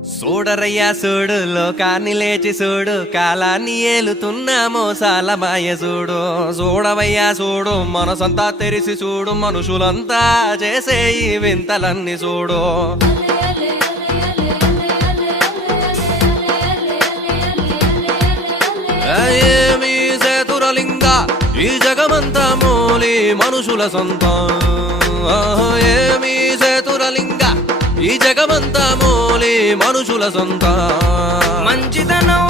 చూడరయ్యా చూడు లోకాన్ని లేచి చూడు కాలాన్ని ఏలుతున్న మోసాల మాయ చూడు చూడవయ్యా చూడు మనసంతా తెరిసి చూడు మనుషులంతా చేసే ఈ వింతలన్నీ చూడు ఏమీ చేతురలింగ ఈ జగమంతా మూలి మనుషుల సొంతం ఏమీ చేతురలింగ ఈ జగమంతా మూలి మనుషుల సొంతం మంచితనం